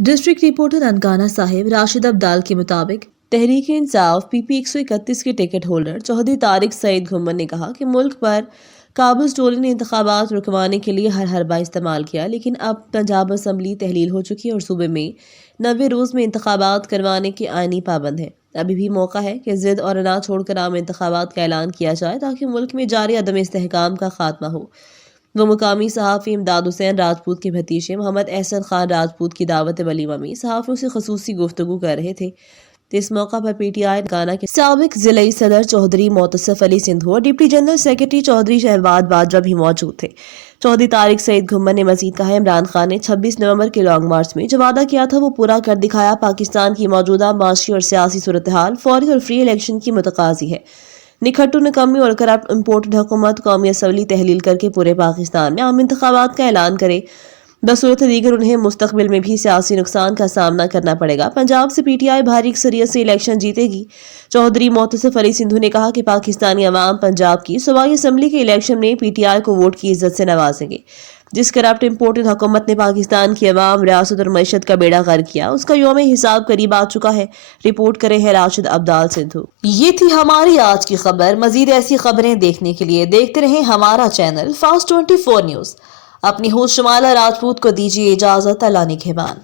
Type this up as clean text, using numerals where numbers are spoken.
District reporter Nankana Sahib Rashid Abdal के मुताबिक Tehreek Insaf PP 131 के टिकट होल्डर चौधरी तारिक सईद घुम्मन ने कहा कि मुल्क पर काबुस टोले ने इंतखाबात रुकवाने के लिए हर हरबा इस्तेमाल किया, लेकिन अब पंजाब असम्बली तहलील हो चुकी है और सूबे में 90 रोज़ में इंतखाबात करवाने के आईनी पाबंद है। अभी भी मौका है कि जिद और अना छोड़कर आम इंतखाबात का ऐलान किया जाए ताकि मुल्क में जारी अदम इस्तेहकाम का खात्मा हो। वो मुकामी सहाफ़ी इमदाद हुसैन राजपूत के भतीजे मोहम्मद एहसन खान राजपूत की दावत वलीमा में सहाफ़ियों से खसूसी गुफ्तगू कर रहे थे। इस मौका पर पीटीआई गाना के साबिक जिले सदर चौधरी मोतसफ अली सिंधु और deputy general secretary Chaudhry Shahbaz बाजरा भी मौजूद थे। चौधरी तारिक सईद घुम्मन ने मजीद कहा, इमरान खान ने 26 नवंबर के लॉन्ग मार्च में जो वादा किया था वो पूरा कर दिखाया। पाकिस्तान की मौजूदा माशी और सियासी सूरत हाल फौरी और फ्री इलेक्शन की मुतकाजी है। निखट्टू निकम्मी और करप्ट इम्पोर्टेड हुकूमत कौमी असम्बली तहलील करके पूरे पाकिस्तान में आम इंतखाबात का ऐलान करे, बसूरत दीगर उन्हें मुस्तकबिल में भी सियासी नुकसान का सामना करना पड़ेगा। पंजाब से पीटीआई भारी अक्सरियत से इलेक्शन जीतेगी। चौधरी मोतसफ अली सिंधु ने कहा कि पाकिस्तानी अवाम पंजाब की सूबाई असम्बली के इलेक्शन में पीटीआई को वोट की इज्जत से नवाजेंगे। जिस करप्ट इम्पोर्टेड हुकूमत ने पाकिस्तान की अवाम, रियासत और मईशत का बेड़ा गर्क किया, उसका यौम हिसाब करीब आ चुका है। रिपोर्ट करे है राशिद अब्दाल सिंधु। ये थी हमारी आज की खबर। मजीद ऐसी खबरें देखने के लिए देखते रहें हमारा चैनल फास्ट 24 न्यूज़। अपनी होस्ट शमाला राजपूत को दीजिए इजाजत। अल्लाह निगहबान।